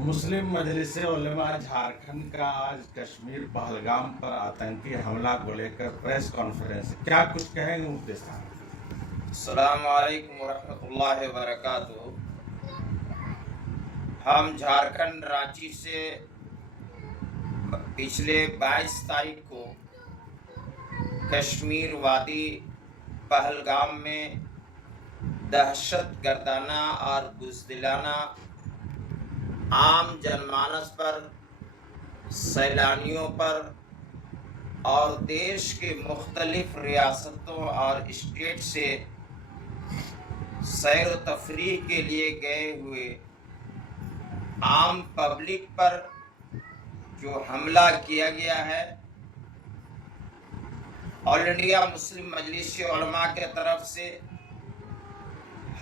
मुस्लिम मजलिस उलमा झारखंड का आज कश्मीर पहलगाम पर आतंकी हमला को लेकर प्रेस कॉन्फ्रेंस, क्या कुछ कहेंगे मुफ्ती साहब? अस्सलाम वालेकुम वरहमतुल्लाहि वबरकातुहू। हम झारखंड रांची से पिछले 22 तारीख को कश्मीर वादी पहलगाम में दहशत गर्दाना और बुज़दिलाना आम जनमानस पर, सैलानियों पर और देश के मुख्तलिफ रियासतों और स्टेट से सैर तफरीह के लिए गए हुए आम पब्लिक पर जो हमला किया गया है, ऑल इंडिया मुस्लिम मजलिस उलमा के तरफ से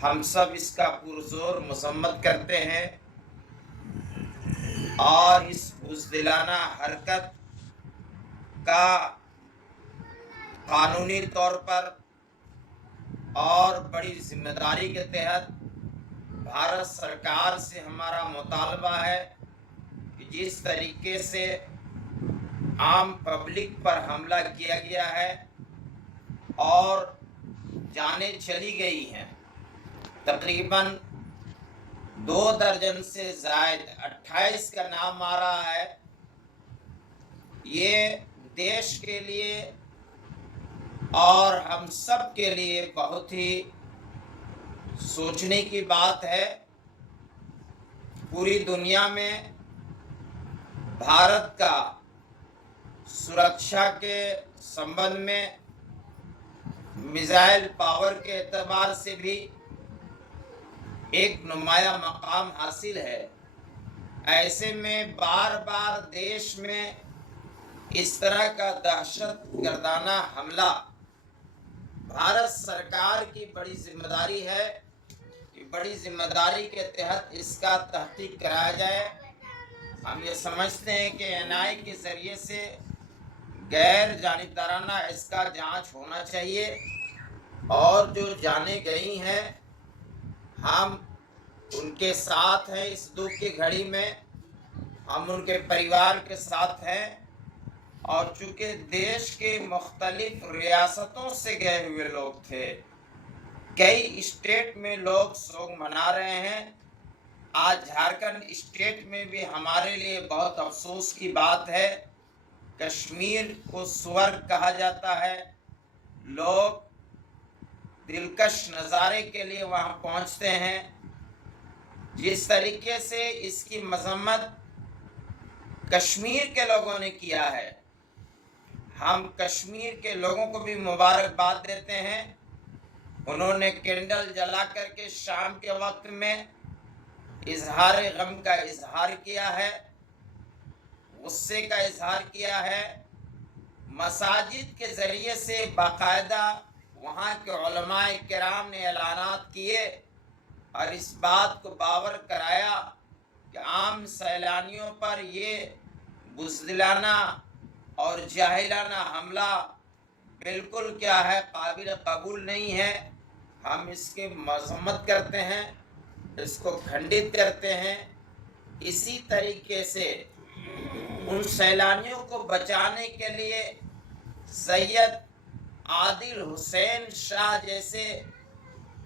हम सब इसका पुरजोर मजम्मत करते हैं और इस बुज़दिलाना हरकत का कानूनी तौर पर और बड़ी जिम्मेदारी के तहत भारत सरकार से हमारा मुतालबा है कि जिस तरीके से आम पब्लिक पर हमला किया गया है और जानें चली गई हैं, तकरीबन 2 दर्जन से जायद 28 का नाम आ रहा है। ये देश के लिए और हम सब के लिए बहुत ही सोचने की बात है। पूरी दुनिया में भारत का सुरक्षा के संबंध में मिसाइल पावर के एतबार से भी एक नुमाया मकाम हासिल है। ऐसे में बार बार देश में इस तरह का दहशत गर्दाना हमला भारत सरकार की बड़ी जिम्मेदारी है कि बड़ी जिम्मेदारी के तहत इसका तहकीक कराया जाए। हम ये समझते हैं कि एनआई के ज़रिए से गैर जानिबदाराना इसका जांच होना चाहिए और जो जाने गई हैं हम उनके साथ हैं। इस दुख की घड़ी में हम उनके परिवार के साथ हैं और चूँकि देश के मुख्तलिफ रियासतों से गए हुए लोग थे, कई स्टेट में लोग शोक मना रहे हैं। आज झारखंड स्टेट में भी हमारे लिए बहुत अफसोस की बात है। कश्मीर को स्वर्ग कहा जाता है। लोग दिलकश नज़ारे के लिए वहाँ पहुँचते हैं। जिस तरीके से इसकी मजम्मत कश्मीर के लोगों ने किया है, हम कश्मीर के लोगों को भी मुबारकबाद देते हैं। उन्होंने कैंडल जला करके शाम के वक्त में इजहार गम का इजहार किया है, गुस्से का इजहार किया है। मसाजिद के ज़रिए से बाकायदा वहाँ के उलमाए किराम ने ऐलानात किए और इस बात को बावर कराया कि आम सैलानियों पर ये बुज़दिलाना और जाहिलाना हमला बिल्कुल क्या है, काबिल कबूल नहीं है। हम इसके मजम्मत करते हैं, इसको खंडित करते हैं। इसी तरीके से उन सैलानियों को बचाने के लिए सैयद आदिल हुसैन शाह जैसे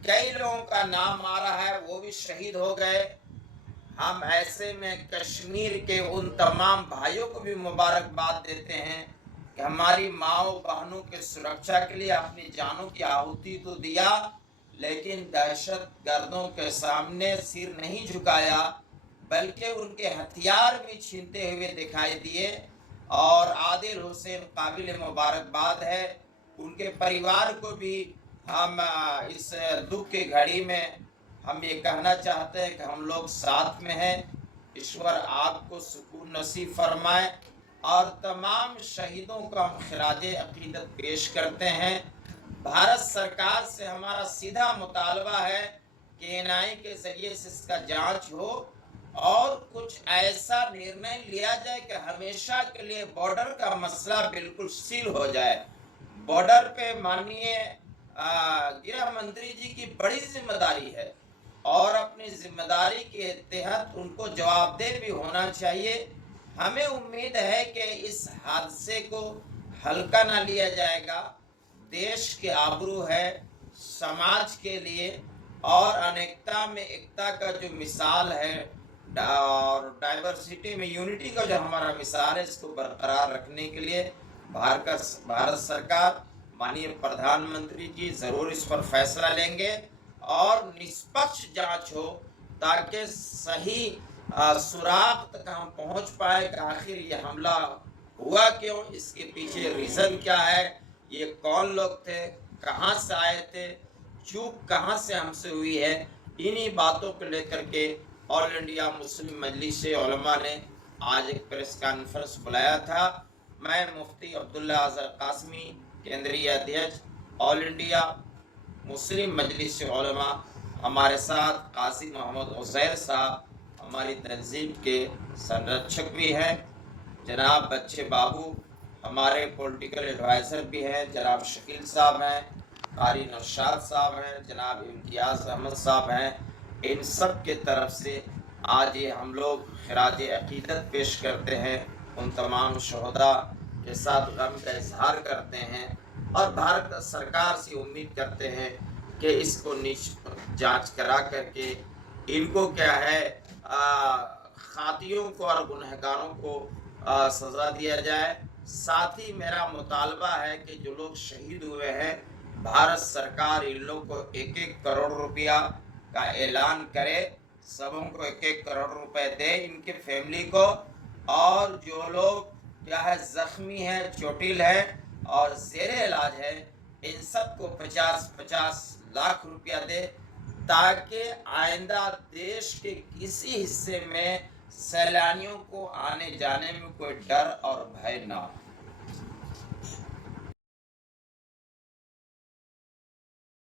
कई लोगों का नाम आ रहा है, वो भी शहीद हो गए। हम ऐसे में कश्मीर के उन तमाम भाइयों को भी मुबारकबाद देते हैं कि हमारी माओ बहनों के सुरक्षा के लिए अपनी जानों की आहुति तो दिया, लेकिन दहशत गर्दों के सामने सिर नहीं झुकाया, बल्कि उनके हथियार भी छीनते हुए दिखाई दिए। और आदिल हुसैन काबिल मुबारकबाद है। उनके परिवार को भी हम इस दुख की घड़ी में हम ये कहना चाहते हैं कि हम लोग साथ में हैं। ईश्वर आपको सुकून नसीब फरमाए और तमाम शहीदों का हम खिराज अकीदत पेश करते हैं। भारत सरकार से हमारा सीधा मुतालबा है कि एनआई के ज़रिए से इसका जांच हो और कुछ ऐसा निर्णय लिया जाए कि हमेशा के लिए बॉर्डर का मसला बिल्कुल सील हो जाए। बॉर्डर पे माननीय गृह मंत्री जी की बड़ी जिम्मेदारी है और अपनी जिम्मेदारी के तहत उनको जवाबदेह भी होना चाहिए। हमें उम्मीद है कि इस हादसे को हल्का ना लिया जाएगा। देश के आबरू है, समाज के लिए और अनेकता में एकता का जो मिसाल है और डाइवर्सिटी में यूनिटी का जो हमारा मिसाल है, इसको बरकरार रखने के लिए भारत सरकार, माननीय प्रधानमंत्री जी जरूर इस पर फैसला लेंगे और निष्पक्ष जांच हो ताकि सही सुराग तक हम पहुंच पाए कि आखिर ये हमला हुआ क्यों, इसके पीछे रीज़न क्या है, ये कौन लोग थे, कहाँ से आए थे, चूक कहाँ से हमसे हुई है। इन्हीं बातों को लेकर के ऑल इंडिया मुस्लिम मजलिस उलमा ने आज एक प्रेस कॉन्फ्रेंस बुलाया था। मैं मुफ्ती अब्दुल्ला अजहर कासमी, केंद्रीय अध्यक्ष ऑल इंडिया मुस्लिम मजलिस उलमा, हमारे साथ कासिम मोहम्मद उज़ैर साहब हमारी तंजीम के संरक्षक भी हैं, जनाब बच्चे बाबू हमारे पॉलिटिकल एडवाइज़र भी हैं, जनाब शकील साहब हैं, कारी नौशाद साहब हैं, जनाब इम्तियाज़ अहमद साहब हैं। इन सब के तरफ से आज ये हम लोग खिराज अक़ीदत पेश करते हैं, उन तमाम शहदा के साथ गम का इजहार करते हैं और भारत सरकार से उम्मीद करते हैं कि इसको जांच करा करके इनको क्या है खातियों को और गुनहगारों को सज़ा दिया जाए। साथ ही मेरा मुतालबा है कि जो लोग शहीद हुए हैं, भारत सरकार इन लोग को 1-1 करोड़ रुपया का ऐलान करे, सबों को 1-1 करोड़ रुपए दे इनके फैमिली को, और जो लोग क्या है जख्मी है, चोटिल है और ज़ेरे इलाज है, इन सब को 50-50 लाख रुपया दे ताकि आइंदा देश के किसी हिस्से में सैलानियों को आने जाने में कोई डर और भय ना हो।